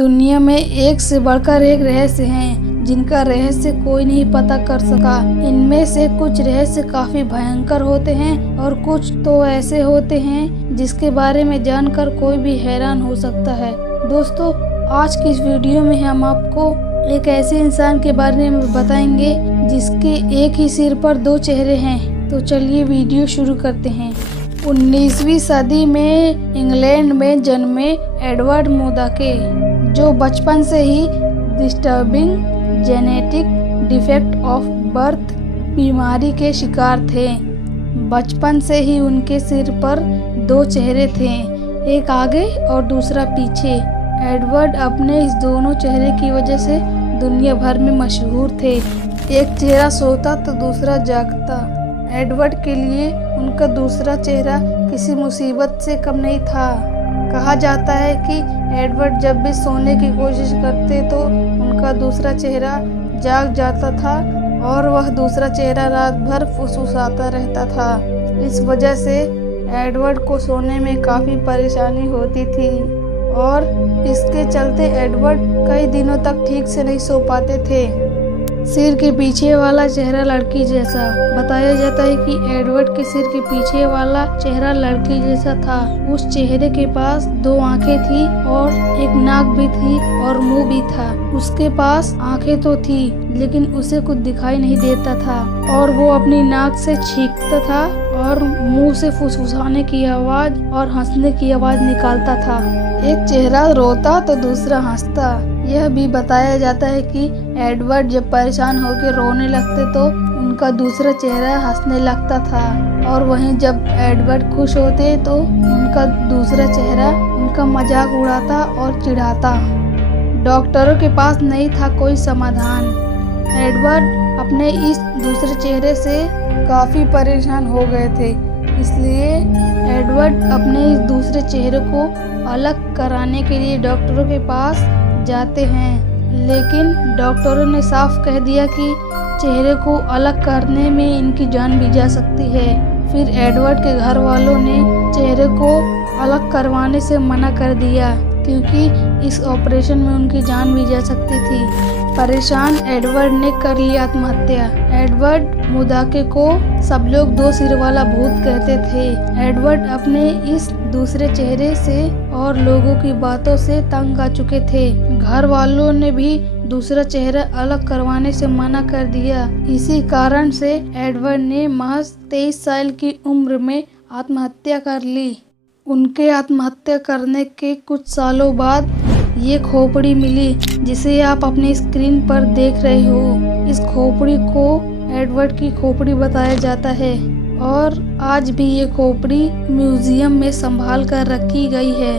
दुनिया में एक से बढ़कर एक रहस्य हैं जिनका रहस्य कोई नहीं पता कर सका। इनमें से कुछ रहस्य काफी भयंकर होते हैं और कुछ तो ऐसे होते हैं जिसके बारे में जानकर कोई भी हैरान हो सकता है। दोस्तों, आज की इस वीडियो में हम आपको एक ऐसे इंसान के बारे में बताएंगे जिसके एक ही सिर पर दो चेहरे हैं। तो चलिए वीडियो शुरू करते हैं। 19वीं सदी में इंग्लैंड में जन्मे एडवर्ड मोदाके, जो बचपन से ही disturbing genetic defect of birth बीमारी के शिकार थे। बचपन से ही उनके सिर पर दो चेहरे थे, एक आगे और दूसरा पीछे। एडवर्ड अपने इस दोनों चेहरे की वजह से दुनिया भर में मशहूर थे। एक चेहरा सोता तो दूसरा जागता। एडवर्ड के लिए उनका दूसरा चेहरा किसी मुसीबत से कम नहीं था। कहा जाता है कि एडवर्ड जब भी सोने की कोशिश करते तो उनका दूसरा चेहरा जाग जाता था और वह दूसरा चेहरा रात भर फुसफुसाता रहता था। इस वजह से एडवर्ड को सोने में काफ़ी परेशानी होती थी और इसके चलते एडवर्ड कई दिनों तक ठीक से नहीं सो पाते थे। सिर के पीछे वाला चेहरा लड़की जैसा। बताया जाता है कि एडवर्ड के सिर के पीछे वाला चेहरा लड़की जैसा था। उस चेहरे के पास दो आंखें थी और एक नाक भी थी और मुंह भी था। उसके पास आंखें तो थी लेकिन उसे कुछ दिखाई नहीं देता था और वो अपनी नाक से छींकता था और मुंह से फुसफुसाने की आवाज और हंसने की आवाज निकालता था। एक चेहरा रोता तो दूसरा हंसता। यह भी बताया जाता है कि एडवर्ड जब परेशान होकर रोने लगते तो उनका दूसरा चेहरा हंसने लगता था और वहीं जब एडवर्ड खुश होते तो उनका दूसरा चेहरा उनका मजाक उड़ाता और चिढ़ाता। डॉक्टरों के पास नहीं था कोई समाधान। एडवर्ड अपने इस दूसरे चेहरे से काफ़ी परेशान हो गए थे, इसलिए एडवर्ड अपने इस दूसरे चेहरे को अलग कराने के लिए डॉक्टरों के पास जाते हैं, लेकिन डॉक्टरों ने साफ कह दिया कि चेहरे को अलग करने में इनकी जान भी जा सकती है। फिर एडवर्ड के घर वालों ने चेहरे को अलग करवाने से मना कर दिया क्योंकि इस ऑपरेशन में उनकी जान भी जा सकती थी। परेशान एडवर्ड ने कर ली आत्महत्या। एडवर्ड मोदाके को सब लोग दो सिर वाला भूत कहते थे। एडवर्ड अपने इस दूसरे चेहरे से और लोगों की बातों से तंग आ चुके थे। घर वालों ने भी दूसरा चेहरा अलग करवाने से मना कर दिया। इसी कारण से एडवर्ड ने महज 23 साल की उम्र में आत्महत्या कर ली। उनके आत्महत्या करने के कुछ सालों बाद ये खोपड़ी मिली जिसे आप अपनी स्क्रीन पर देख रहे हो। इस खोपड़ी को एडवर्ड की खोपड़ी बताया जाता है और आज भी ये खोपड़ी म्यूजियम में संभाल कर रखी गई है।